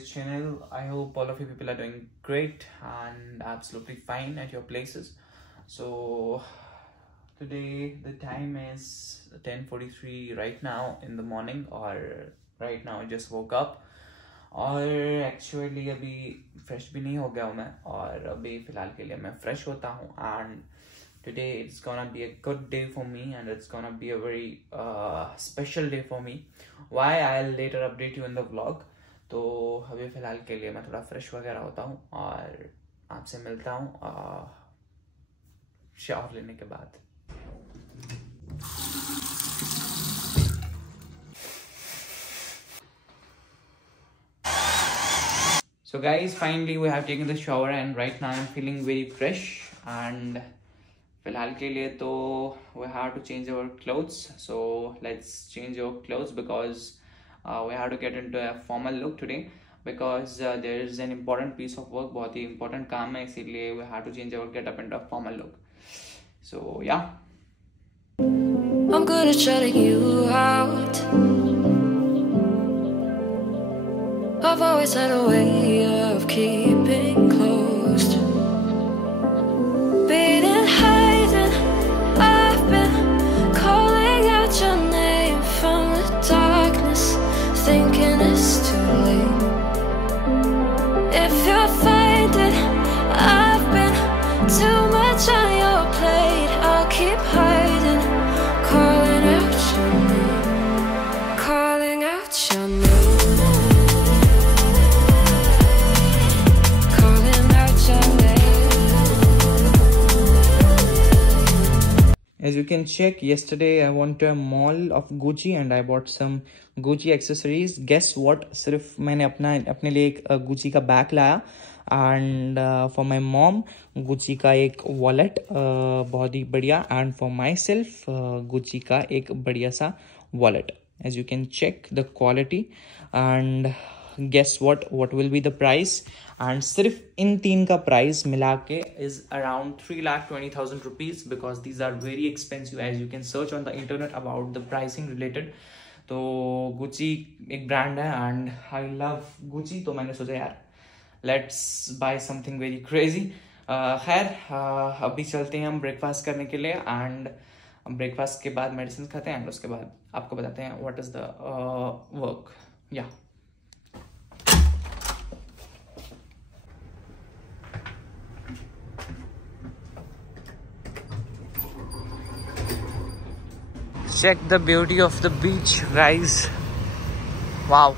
today's channel. I hope all of you people are doing great and absolutely fine at your places. So today the time is 10:43 right now in the morning, or right now I just woke up. और actually अभी fresh भी नहीं हो गया हूँ मैं, और अभी फ़िलहाल के लिए मैं फ्रेश होता हूँ. And today it's gonna be a good day for me and it's gonna be a very special day for me. Why I will later update you in the vlog. तो अभी फ़िलहाल के लिए मैं थोड़ा फ्रेश वगैरह होता हूँ और आपसे मिलता हूँ शावर लेने के बाद. So guys, finally we have taken the shower and right now I'm feeling very fresh. And फिलहाल के लिए तो we have to change our clothes. So let's change our clothes because we have to get into a formal look today because there is an important piece of work. बहुत ही important काम है, इसीलिए we have to change our get up into a formal look. So yeah. I'm good at shutting you out. I've always had a way of keeping closed. Being hiding, I've been calling out your name from the darkness, thinking it's too late. If you're finding I've been too much on your plate, I'll keep hiding, calling out your name, calling out your name. As you can check, yesterday I went to a mall of Gucci and I bought some Gucci accessories. Guess what? सिर्फ मैंने अपने लिए एक Gucci का bag लाया and for my mom Gucci का एक wallet बहुत ही बढ़िया, and for myself Gucci का एक बढ़िया सा wallet. As you can check the quality and guess what will be the price. And सिर्फ इन तीन का प्राइस मिला के is around 3,20,000 rupees because these are very expensive. As you can search on the internet about the pricing related. तो Gucci एक brand है and I love Gucci, तो मैंने सोचा यार let's buy something very crazy. खैर अभी चलते हैं हम ब्रेकफास्ट करने के लिए and ब्रेकफास्ट के बाद मेडिसिन खाते हैं and उसके बाद आपको बताते हैं what is the work. Yeah. Check the beauty of the beach, guys. Wow.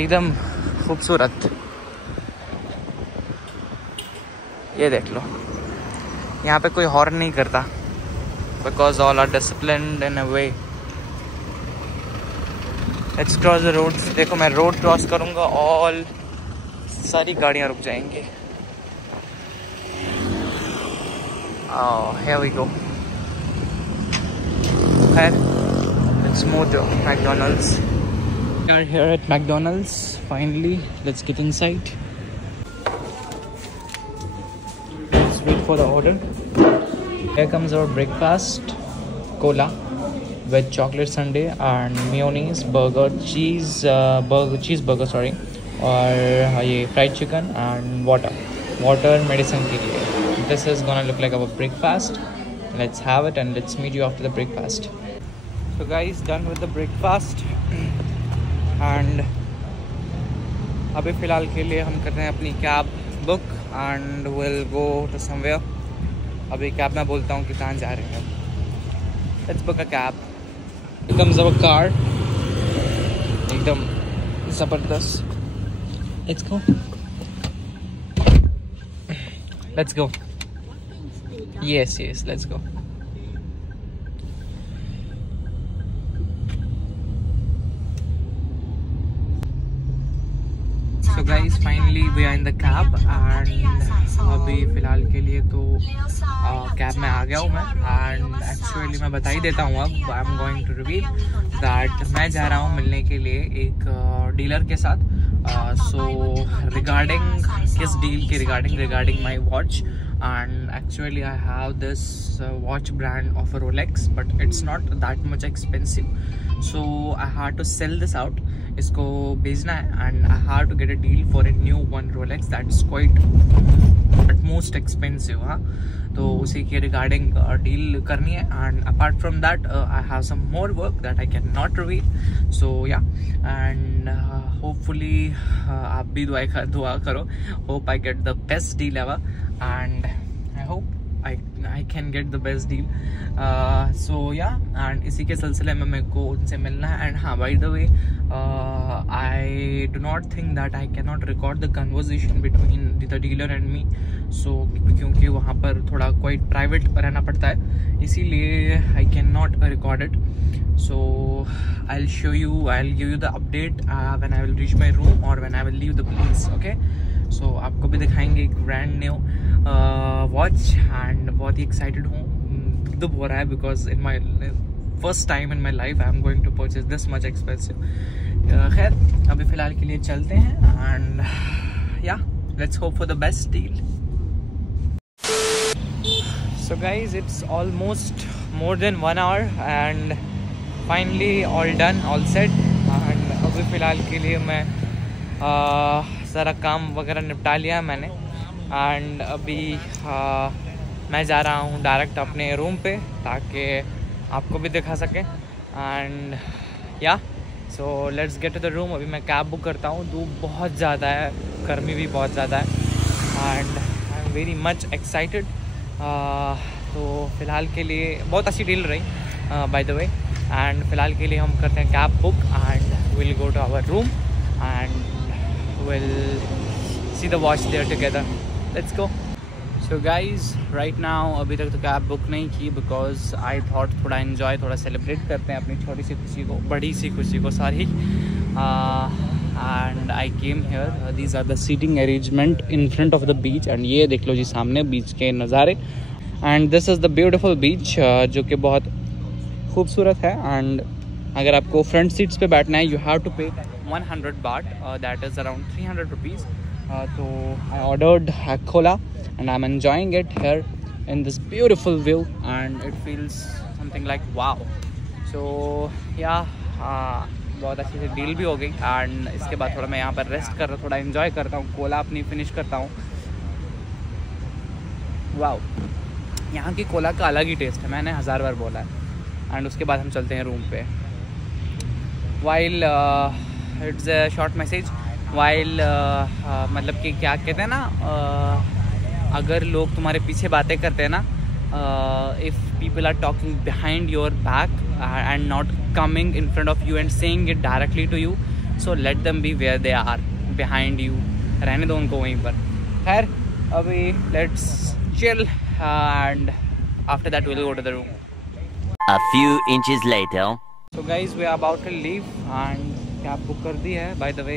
एकदम खूबसूरत. ये देख लो. यहाँ पे कोई हॉर्न नहीं करता because all are disciplined in a way. Let's cross the road. देखो मैं रोड क्रॉस करूँगा और सारी गाड़ियाँ रुक जाएंगी. Oh, here we go. Let's move to McDonald's. We are here at McDonald's. Finally, let's get inside. Let's wait for the order. Here comes our breakfast: cola with chocolate sundae and mayonnaise, burger, cheeseburger, sorry, और ये fried chicken and water medicine के लिए. This is gonna look like our breakfast. Let's have it and let's meet you after the breakfast. So guys, done with the breakfast and अभी फ़िलहाल के लिए हम कर रहे हैं अपनी cab book and we'll go to somewhere. अभी कैब में बोलता हूँ कि कहाँ जा रहे हैं. Let's book a cab. Here comes our car. एकदम ज़बरदस्त. Let's go. Let's go. Yes, let's go. So guys, finally we are in the cab and अभी फ़िलहाल के लिए तो कैब में आ गया हूँ मैं. and actually मैं बता ही देता हूँ अब. I'm going to reveal that मैं जा रहा हूँ मिलने के लिए एक डीलर के साथ So regarding किस डील के regarding my watch, and actually I have this watch brand of a Rolex, but it's not that much expensive, so I had to sell this out. इसको बेचना है and I had to get a deal for a new one Rolex that's quite at most expensive. हाँ, तो उसी के regarding deal करनी है. And apart from that I have some more work that I can not reveal. So yeah, and hopefully आप भी दुआ करो. Hope I get the best deal ever, and I hope I can get the best deal. So yeah, and इसी के सिलसिले में मेरे को उनसे मिलना है. एंड हाँ, by the way, I do not think that I cannot record the conversation between the dealer and me. So क्योंकि वहाँ पर थोड़ा quite private रहना पड़ता है, इसीलिए I cannot record it. So I'll give you the update when I will reach my room or when I will leave the place. Okay. So आपको भी दिखाएंगे एक ब्रांड न्यू वॉच, एंड बहुत ही excited हूँ. दुख हो रहा है because in my first time in my life I am going to purchase this much expensive. खैर, अभी फ़िलहाल के लिए चलते हैं, and yeah, let's hope for the best deal. So guys, it's almost more than 1 hour and finally all done, all set. and अभी फ़िलहाल के लिए मैं सारा काम वगैरह निपटा लिया मैंने, एंड अभी मैं जा रहा हूँ डायरेक्ट अपने रूम पे ताकि आपको भी दिखा सकें. And yeah, so let's get to the room. अभी मैं कैब बुक करता हूँ. धूप बहुत ज़्यादा है, गर्मी भी बहुत ज़्यादा है, and I am very much excited. तो फ़िलहाल के लिए बहुत अच्छी डील रही बाय द वे. एंड फ़िलहाल के लिए हम करते हैं cab book, and will go to our room and we'll see the watch there together. Let's go. So guys, right now अभी तक तो कैब बुक नहीं की because I thought थोड़ा enjoy, थोड़ा celebrate करते हैं अपनी छोटी सी खुशी को, बड़ी सी खुशी को, sorry. And I came here. These are the seating arrangement in front of the beach, and ये देख लो जी सामने बीच के नज़ारे. And this is the beautiful beach जो कि बहुत खूबसूरत है. and अगर आपको फ्रंट सीट्स पे बैठना है, you have to pay 100 baht, that is around 300 rupees. So I ordered Khola and I'm enjoying it here in this beautiful view, and it feels something like wow. So yeah, बहुत अच्छी सी deal भी हो गई. And इसके बाद थोड़ा मैं यहाँ पर रेस्ट कर रहा, थोड़ा एंजॉय करता हूँ, कोला अपनी फिनिश करता हूँ. वाओ, यहाँ की कोला का अलग ही टेस्ट है, मैंने 1000 बार बोला है. एंड उसके बाद हम चलते हैं रूम पे. While it's a short message. While मतलब कि क्या कहते हैं ना, अगर लोग तुम्हारे पीछे बातें करते हैं ना, if people are talking behind your back and not coming in front of you and saying it directly to you, so let them be where they are, behind you. रहने दो उनको वहीं पर. खैर, अभी let's chill, and after that will go to the room. A few inches later. So guys, we are about to leave and cab book कर दी है. By the way,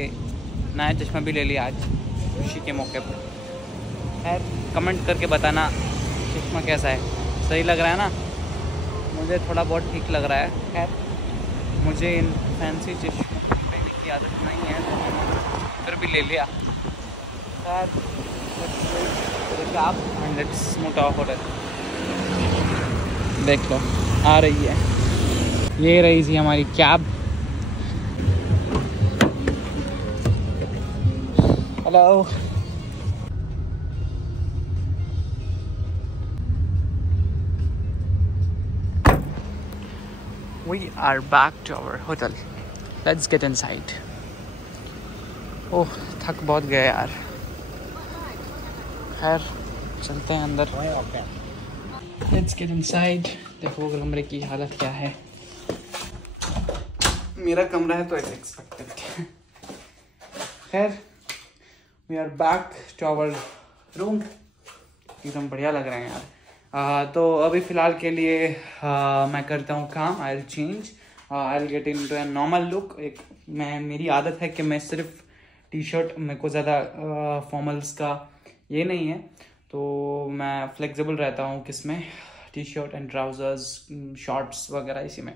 नया चश्मा भी ले लिया आज खुशी के मौके पर. खैर, कमेंट करके बताना चश्मा कैसा है, सही लग रहा है ना? मुझे थोड़ा बहुत ठीक लग रहा है. खैर, मुझे इन फैंसी चश्मों पहनने की आदत नहीं है, तो मैंने फिर भी ले लिया. खैर, cab and let's move to our hotel. देख लो, आ रही है, ये रही थी हमारी cab. Hello. We are back to our hotel. Let's get inside. ओह, थक बहुत गया यार. खैर, चलते हैं अंदर. Let's get inside. देखो कमरे की हालत क्या है. मेरा कमरा है तो ऐसे एक्सपेक्टेड. खैर, we are back to our room. एकदम बढ़िया लग रहे हैं यार. तो अभी फ़िलहाल के लिए मैं करता हूँ काम. I will change, I will get into a normal look. मेरी आदत है कि मैं सिर्फ टी शर्ट, मेरे को ज़्यादा फॉर्मल्स का ये नहीं है, तो मैं फ्लेक्सिबल रहता हूँ किसमें, T shirt and trousers, shorts वगैरह इसी में.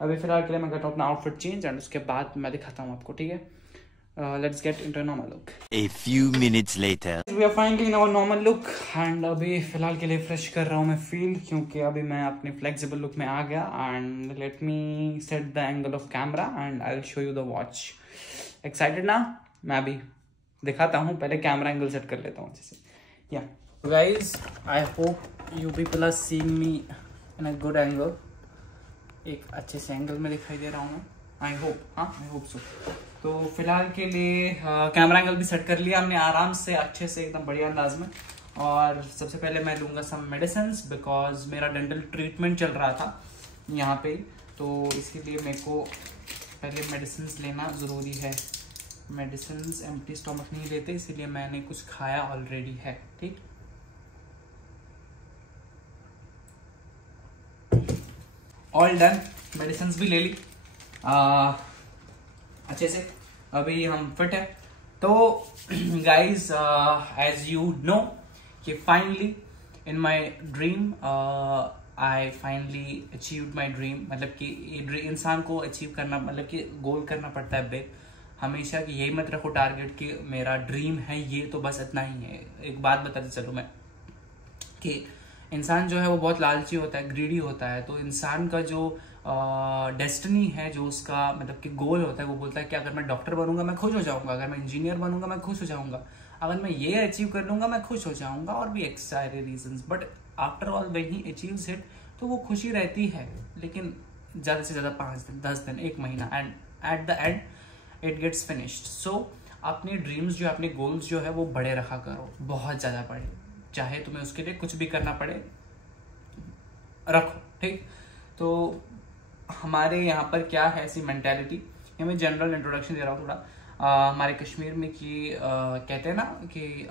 अभी फ़िलहाल के लिए मैं करता हूँ अपना आउटफिट चेंज, एंड उसके बाद मैं दिखाता हूँ आपको. ठीक है, let's get into a normal look. A few minutes later. We are finally in our normal look and अभी फिलहाल के लिए फ्रेश कर रहा हूँ मैं फील, क्योंकि अभी मैं अपने फ्लेक्सिबल लुक में आ गया. And let me set the angle of camera and I will show you the watch. Excited ना? मैं अभी दिखाता हूँ, पहले कैमरा एंगल सेट कर लेता हूँ जैसे. Yeah guys, I hope you people are seeing me in a good angle. एक अच्छे से एंगल में दिखाई दे रहा हूँ मैं, आई होप. हाँ, आई होप सो. तो फिलहाल के लिए कैमरा एंगल भी सेट कर लिया हमने आराम से, अच्छे से, एकदम बढ़िया अंदाज में. और सबसे पहले मैं लूँगा सम मेडिसिन, बिकॉज मेरा डेंटल ट्रीटमेंट चल रहा था यहाँ पे, तो इसीलिए मेरे को पहले मेडिसिन लेना ज़रूरी है. मेडिसिन एम्प्टी स्टमक नहीं लेते, इसीलिए मैंने कुछ खाया ऑलरेडी है. ठीक, ऑल डन. मेडिसिन भी ले ली अच्छे से, अभी हम फिट है. तो गाइज, एज यू नो कि finally in my dream I finally achieved my dream. मतलब कि इंसान को अचीव करना, मतलब कि गोल करना पड़ता है बिग हमेशा, कि यही मत रखो टारगेट कि मेरा ड्रीम है ये, तो बस इतना ही है. एक बात बताते चलो मैं, कि इंसान जो है वो बहुत लालची होता है, ग्रीडी होता है. तो इंसान का जो डेस्टिनी है, जो उसका मतलब कि गोल होता है, वो बोलता है कि अगर मैं डॉक्टर बनूंगा मैं खुश हो जाऊंगा, अगर मैं इंजीनियर बनूंगा मैं खुश हो जाऊंगा, अगर मैं ये अचीव कर लूंगा मैं खुश हो जाऊंगा, और भी सारे reasons. But after all when he achieves it, तो वो खुशी रहती है, लेकिन ज़्यादा से ज़्यादा 5 दिन, 10 दिन, 1 महीना, and at the end it gets finished. So अपने ड्रीम्स जो, अपने गोल्स जो है वो बड़े रखा करो, बहुत ज़्यादा बड़े. चाहे तुम्हें उसके लिए कुछ भी करना पड़े, रखो. ठीक, तो हमारे यहाँ पर क्या है ऐसी मेंटालिटी, ये मैं जनरल इंट्रोडक्शन दे रहा हूँ थोड़ा. हमारे कश्मीर में कि कहते हैं ना कि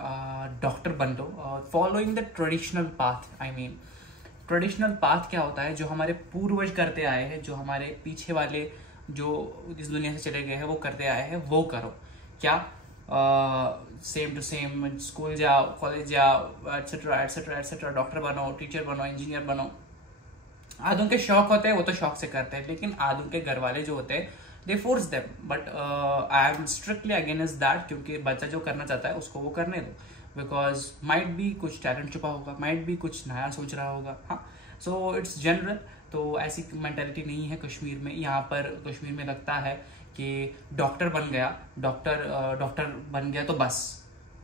डॉक्टर बन लो, following the traditional path. I mean traditional path क्या होता है, जो हमारे पूर्वज करते आए हैं, जो हमारे पीछे वाले जो इस दुनिया से चले गए हैं वो करते आए हैं, वो करो. क्या? सेम टू सेम, स्कूल जाओ, कॉलेज जाओ, एटसेट्रा एटसेट्रा एटसेट्रा, डॉक्टर बनो, टीचर बनो, इंजीनियर बनो. आधों के शौक होते हैं, वो तो शौक से करते हैं, लेकिन आधों के घर वाले जो होते हैं they force them. But I am strictly against that, क्योंकि बच्चा जो करना चाहता है उसको वो करने दो, बिकॉज माइट भी कुछ टैलेंट छुपा होगा, माइट भी कुछ नया सोच रहा होगा. हाँ, सो इट्स जनरल. तो ऐसी मेंटालिटी नहीं है कश्मीर में. यहाँ पर कश्मीर में लगता है कि डॉक्टर बन गया तो बस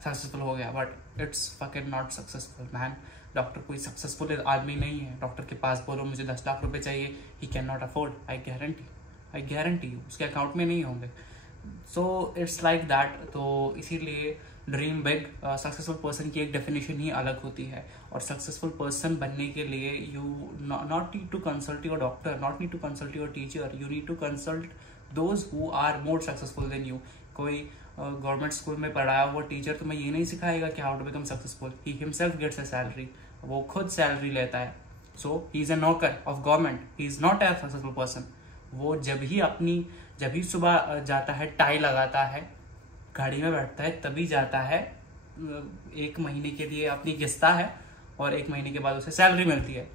सक्सेसफुल हो गया. But it's fucking not successful man. Doctor कोई सक्सेसफुल आदमी नहीं है. डॉक्टर के पास बोलो मुझे 10 लाख रुपए चाहिए, he can not afford. I guarantee you उसके अकाउंट में नहीं होंगे. So it's like that. तो इसीलिए ड्रीम बिग. सक्सेसफुल पर्सन की एक डेफिनेशन ही अलग होती है, और सक्सेसफुल पर्सन बनने के लिए you not need to consult your doctor, not need to consult your teacher, you need to consult those who are more successful than you. कोई गवर्नमेंट स्कूल में पढ़ाया हुआ टीचर तुम्हें ये नहीं सिखाएगा कि how to become successful. He himself gets a salary, वो खुद सैलरी लेता है. सो ही इज अ नौकर of government, he is not a successful person. वो जब ही सुबह जाता है, टाई लगाता है, गाड़ी में बैठता है, तभी जाता है, 1 महीने के लिए अपनी घिसता है, और 1 महीने के बाद उसे सैलरी मिलती है.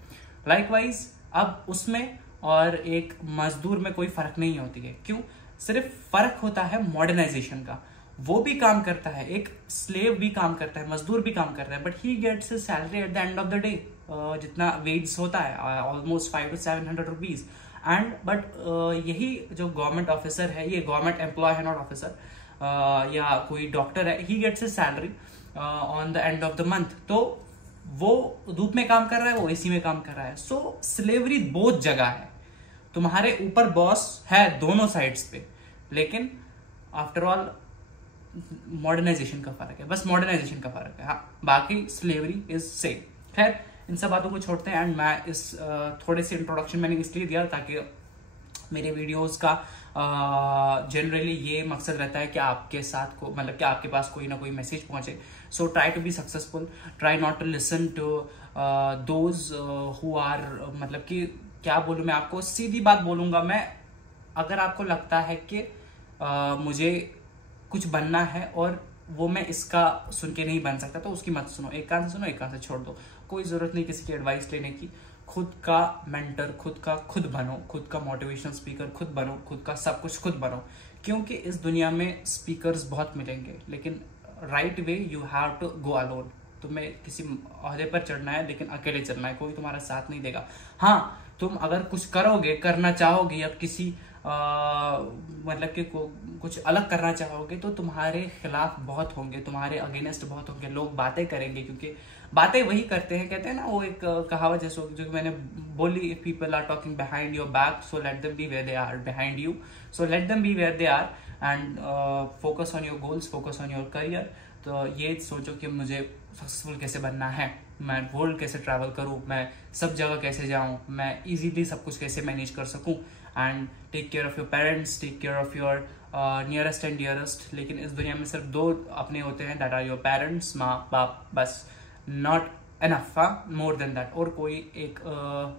लाइकवाइज अब उसमें और एक मजदूर में कोई फर्क नहीं होती है. क्यों? सिर्फ फर्क होता है मॉडर्नाइजेशन का. वो भी काम करता है, एक स्लेव भी काम करता है, मजदूर भी काम करता है, but he gets salary at the end of the day. जितना वेज होता है almost 500 to 700 rupees. And but यही जो गवर्नमेंट ऑफिसर है, ये गवर्नमेंट एम्प्लॉय है, नॉट ऑफिसर, या कोई डॉक्टर है, he gets salary on the end of the month. तो वो धूप में काम कर रहा है, वो एसी में काम कर रहा है. सो स्लेवरी बहुत जगह है. तुम्हारे ऊपर बॉस है दोनों साइड्स पे, लेकिन आफ्टर ऑल मॉडर्नाइजेशन का फर्क है, बस मॉडर्नाइजेशन का फर्क है. हाँ, बाकी स्लेवरी इज सेम. खैर, इन सब बातों को छोड़ते हैं. एंड मैं इस थोड़े से इंट्रोडक्शन मैंने इसलिए दिया ताकि मेरे वीडियोस का जनरली ये मकसद रहता है कि आपके साथ को, मतलब कि आपके पास कोई ना कोई मैसेज पहुंचे. So try to be successful, try not to listen to those who are, मतलब कि क्या बोलूं मैं आपको, सीधी बात बोलूंगा मैं. अगर आपको लगता है कि मुझे कुछ बनना है और वो मैं इसका सुन के नहीं बन सकता, तो उसकी मत सुनो. एक कान से सुनो, एक कान से छोड़ दो. कोई जरूरत नहीं किसी की एडवाइस लेने की. खुद का मेंटर, खुद बनो, खुद का मोटिवेशनल स्पीकर खुद बनो, खुद का सब कुछ खुद बनो, क्योंकि इस दुनिया में स्पीकर्स बहुत मिलेंगे, लेकिन right way you have to go alone. तुम्हें किसी ओहदे पर चढ़ना है लेकिन अकेले चलना है, कोई तुम्हारा साथ नहीं देगा। हाँ, तुम अगर कुछ करोगे, करना चाहोगे या किसी मतलब कि कुछ अलग करना चाहोगे तो तुम्हारे खिलाफ बहुत होंगे, तुम्हारे अगेंस्ट बहुत होंगे, लोग बातें करेंगे, क्योंकि बातें वही करते हैं। कहते हैं ना वो एक कहावत जैसे जो मैंने बोली, if people are talking behind your back so let them be where they are behind you, so let them be where they are and focus on your goals, focus on your career. तो ये सोचो कि मुझे successful कैसे बनना है, मैं world कैसे ट्रैवल करूं, मैं सब जगह कैसे जाऊं, मैं इजीली सब कुछ कैसे मैनेज कर सकूं, and take care of your parents, take care of your nearest and dearest. लेकिन इस दुनिया में सिर्फ 2 अपने होते हैं, दैट आर योर पेरेंट्स, माँ बाप, बस, not enough, more than that. और कोई एक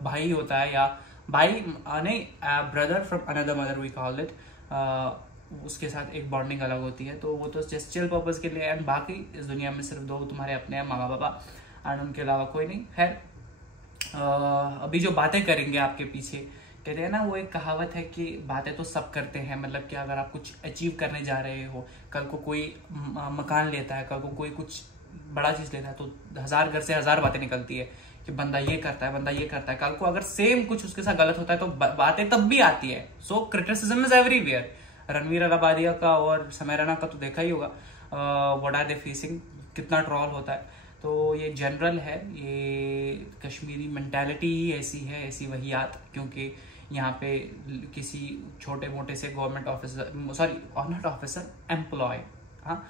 भाई होता है, या भाई नहीं, brother from another mother we call it, उसके साथ एक बॉन्डिंग अलग होती है, तो वो तो जस्ट चिल पर्पज के लिए। एंड बाकी इस दुनिया में सिर्फ 2 तुम्हारे अपने हैं, मामा पापा, एंड उनके अलावा कोई नहीं। खैर, अभी जो बातें करेंगे आपके पीछे, कहते हैं ना वो एक कहावत है कि बातें तो सब करते हैं, मतलब कि अगर आप कुछ अचीव करने जा रहे हो, कल को कोई मकान लेता है, कल को कोई कुछ बड़ा चीज लेता है, तो 1000 घर से 1000 बातें निकलती है कि बंदा ये करता है, बंदा ये करता है। कल को अगर सेम कुछ उसके साथ गलत होता है तो बातें तब भी आती है। So criticism is everywhere. Ranveer Allahbadia का और समय रैना का तो देखा ही होगा, व्हाट आर दे फेसिंग, कितना ट्रॉल होता है। तो ये जनरल है, ये कश्मीरी मेंटालिटी ही ऐसी है, ऐसी वहियात, क्योंकि यहाँ पे किसी छोटे मोटे से government officer, sorry not officer, employ, हाँ,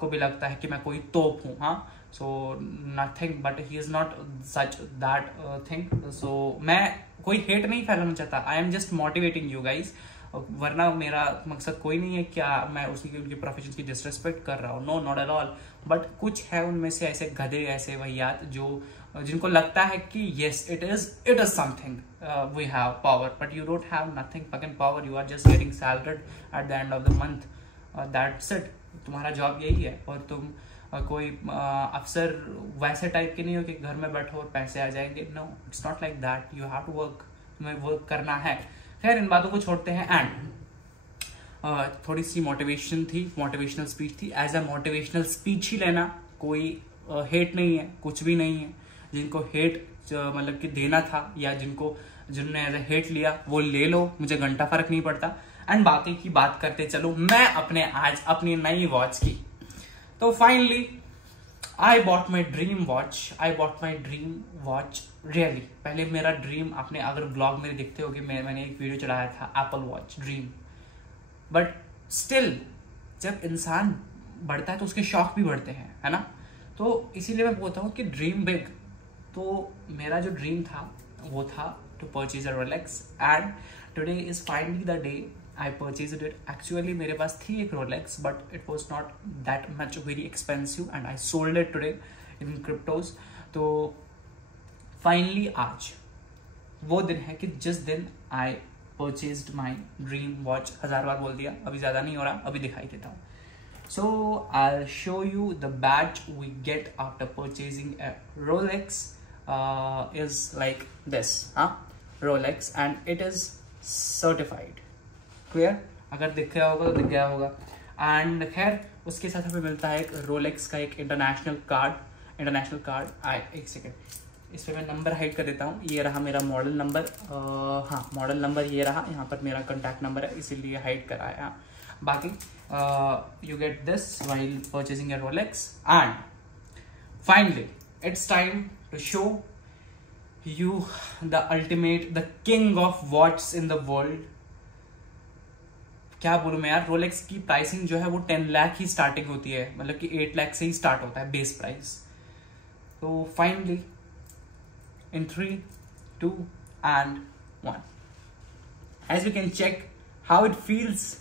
को भी लगता है कि मैं कोई तोप हूँ। हाँ, so nothing but he is not such that thing. So मैं कोई हेट नहीं फैलाना चाहता, I am just motivating you guys, वरना मेरा मकसद कोई नहीं है क्या मैं उनकी प्रोफेशन की डिसरेस्पेक्ट कर रहा हूँ, no, not at all. But कुछ है उनमें से ऐसे गधे, ऐसे वहियात जो जिनको लगता है कि yes it is something, we have power, but you don't have nothing fucking power, you are just getting salaried at the end of the month, that's it. तुम्हारा जॉब यही है, और तुम कोई अफसर वैसे टाइप के नहीं हो कि घर में बैठो और पैसे आ जाएंगे, no, it's not like that, you have to work, तुम्हें वर्क करना है। खैर, इन बातों को छोड़ते हैं, एंड थोड़ी सी मोटिवेशन थी, मोटिवेशनल स्पीच थी। एज अ मोटिवेशनल स्पीच ही लेना, कोई हेट नहीं है, कुछ भी नहीं है। जिनको हेट मतलब कि देना था, या जिन्होंने एज अ हेट लिया, वो ले लो, मुझे घंटा फर्क नहीं पड़ता। एंड बाकी की बात करते चलो मैं आज अपनी नई वॉच की। तो finally I bought my dream watch, really. पहले मेरा ड्रीम, आपने अगर ब्लॉग मेरे देखते होगे, मैंने एक वीडियो चढ़ाया था Apple watch dream, but still जब इंसान बढ़ता है तो उसके शौक भी बढ़ते हैं, है ना। तो इसीलिए मैं बोलता हूँ कि ड्रीम बिग। तो मेरा जो ड्रीम था वो था to purchase a Rolex, and today is finally the day I purchase it. Actually मेरे पास थी एक Rolex, but it was not that much very expensive, and I sold it today in cryptos. तो finally आज वो दिन है कि जिस दिन I purchased my dream watch. 1000 बार बोल दिया, अभी ज्यादा नहीं हो रहा, अभी दिखाई देता हूँ। So I'll show you the badge we get after purchasing a Rolex. Is like this, Rolex, and it is certified. Clear? अगर दिख गया होगा तो दिख गया होगा। एंड खैर, उसके साथ हमें मिलता है एक रोलेक्स का एक इंटरनेशनल कार्ड। एक सेकेंड, इस पर मैं नंबर हाइड कर देता हूँ। ये रहा मेरा मॉडल नंबर, हाँ मॉडल नंबर ये रहा, यहाँ पर मेरा कॉन्टैक्ट नंबर है, इसीलिए हाइड कराया। बाकी you get this while purchasing a Rolex, and finally it's time to show you the ultimate, the king of watches in the world. क्या बोलूं मैं यार, रोलेक्स की प्राइसिंग जो है वो 10 लाख ही स्टार्टिंग होती है, मतलब कि 8 लाख से ही स्टार्ट होता है बेस प्राइस। तो finally in 3, 2 and 1, as you can check how it feels,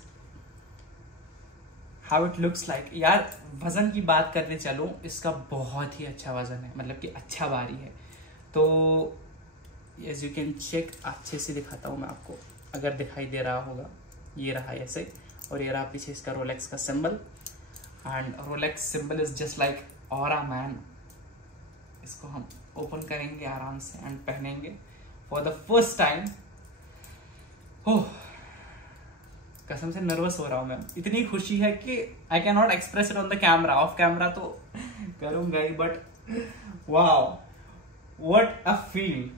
how it looks like। यार वजन की बात करने चलो, इसका बहुत ही अच्छा वजन है, मतलब कि अच्छा भारी है। तो as you can check, अच्छे से दिखाता हूँ मैं आपको, अगर दिखाई दे रहा होगा, ये रहा ऐसे, और ये रहा पीछे इसका रोलेक्स का symbol, and Rolex symbol is just like aura man. इसको हम ओपन करेंगे आराम से एंड पहनेंगे फॉर द फर्स्ट टाइम। ओह, कसम से नर्वस हो रहा हूँ मैं, इतनी खुशी है कि I can not express it on the camera. Off camera तो करूंगा ही, but wow what a feel,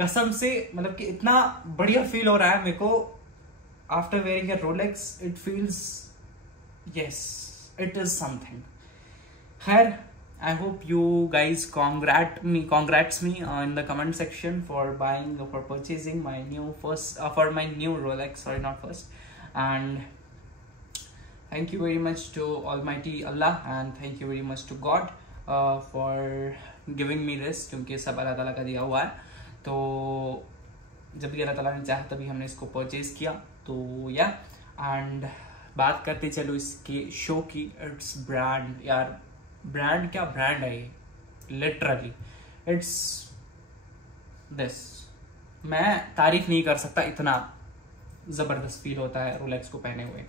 कसम से मतलब कि इतना बढ़िया फील हो रहा है मेरे को after wearing a Rolex. It feels, yes it is something. खैर, I hope you guys congrats me in the comment section for purchasing my new Rolex, sorry not first, and thank you very much to Almighty Allah and thank you very much to God for giving me this, क्योंकि सब अल्लाह ताला का दिया हुआ है। तो जब भी अल्लाह ताला ने चाहा तभी हमने इसको परचेज किया। तो या एंड बात करते चलो इसके शो की। इट्स ब्रांड, यार ब्रांड क्या ब्रांड है ये, लिटरली इट्स दिस। मैं तारीफ नहीं कर सकता, इतना जबरदस्त फील होता है रोलेक्स को पहने हुए।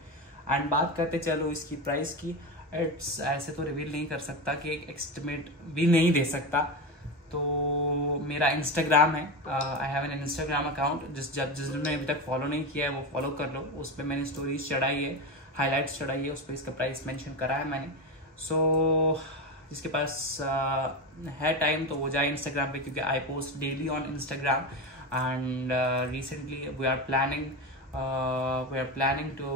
एंड बात करते चलो इसकी प्राइस की। इट्स ऐसे तो रिवील नहीं कर सकता कि एक एस्टिमेट भी नहीं दे सकता। तो मेरा इंस्टाग्राम है, I have an Instagram account, जिसने अभी तक फॉलो नहीं किया है वो फॉलो कर लो। उस पर मैंने स्टोरीज चढ़ाई है, हाईलाइट्स चढ़ाई है, उस पर इसका प्राइस मेंशन करा है मैंने। सो जिसके पास है टाइम तो वो जाए इंस्टाग्राम पे, क्योंकि I post daily on Instagram. And recently we are planning to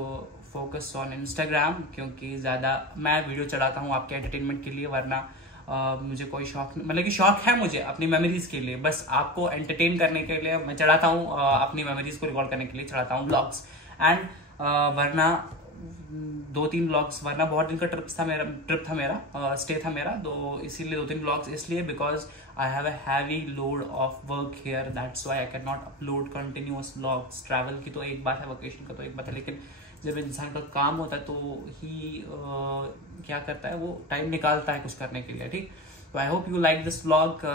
focus on Instagram, क्योंकि ज़्यादा मैं वीडियो चढ़ाता हूँ आपके एंटरटेनमेंट के लिए, वरना मुझे कोई शौक, मतलब कि शौक है मुझे अपनी मेमोरीज के लिए, बस आपको एंटरटेन करने के लिए मैं चढ़ाता हूँ, अपनी मेमोरीज को रिकॉर्ड करने के लिए चढ़ाता हूँ व्लॉग्स। एंड वरना 2-3 व्लॉग्स, वरना बहुत दिन का ट्रिप था मेरा, स्टे था मेरा, तो इसीलिए 2-3 व्लॉग्स इसलिए because I have a heavy load of work here, that's why I can not upload continuous vlogs. Travel की तो एक बात है, वेकेशन का तो एक बात है, लेकिन जब इंसान का काम होता है तो ही क्या करता है, वो टाइम निकालता है कुछ करने के लिए, ठीक। तो आई hope you like this vlog,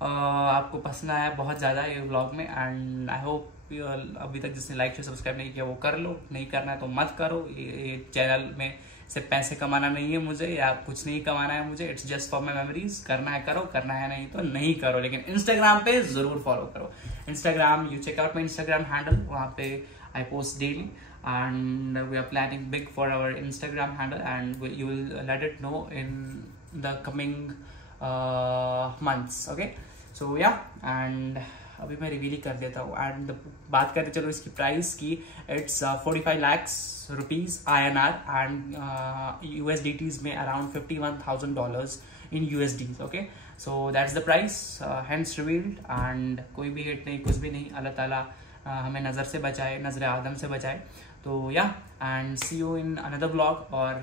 आपको पसंद आया बहुत ज़्यादा ये व्लॉग में। एंड आई होप अभी तक जिसने लाइक से सब्सक्राइब नहीं किया वो कर लो, नहीं करना है तो मत करो। ये चैनल में से पैसे कमाना नहीं है मुझे, या कुछ नहीं कमाना है मुझे, it's just for my memories. करना है करो, करना है नहीं तो नहीं करो, लेकिन इंस्टाग्राम पे जरूर फॉलो करो। Instagram, you check out my Instagram handle, वहाँ पे I post daily and we are planning big for our Instagram handle and you will let it know in the coming months, okay. So yeah, and अभी मैं reveal ही कर देता हूँ। And बात करते चलो इसकी प्राइस की। It's 45 lakhs rupees INR and USDTs में around $51,000 in USDs, okay. So that's the price, hands revealed. And कोई भी हिट नहीं, कुछ भी नहीं, अल्लाह ताला हमें नज़र से बचाए, नज़र आदम से बचाए। तो yeah, and see you in another blog, और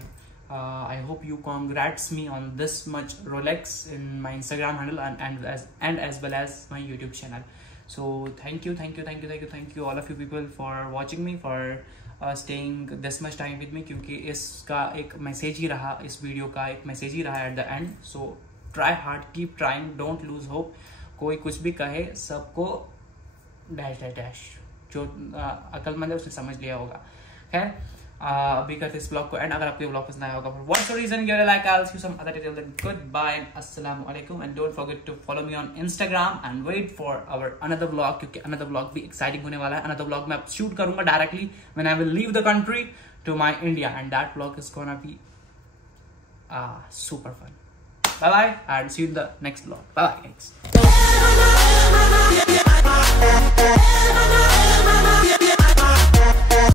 I hope you congrats me on this much Rolex in my Instagram handle and as well as my YouTube channel. So thank you all of you people for watching me, for staying this much time with me, क्योंकि इसका एक message ही रहा, इस video का एक message ही रहा at the end. So try hard, keep trying, don't lose hope. कोई कुछ भी कहे सबको डैश, जो अक्लमंद है उसने समझ लिया होगा। खैर, अभी करते इस ब्लॉग को एंड। अगर आपको ब्लॉग पसंद आया होगा, for what's the reason you're like, I'll see you some other details, then goodbye and assalamu alaikum, and don't forget to follow me on Instagram and wait for our another vlog, क्योंकि another vlog भी exciting होने वाला है। another vlog मैं shoot करूंगा directly when I will leave the country to my India, and that vlog is gonna be super fun. Bye bye and see you in the next vlog. Bye bye guys.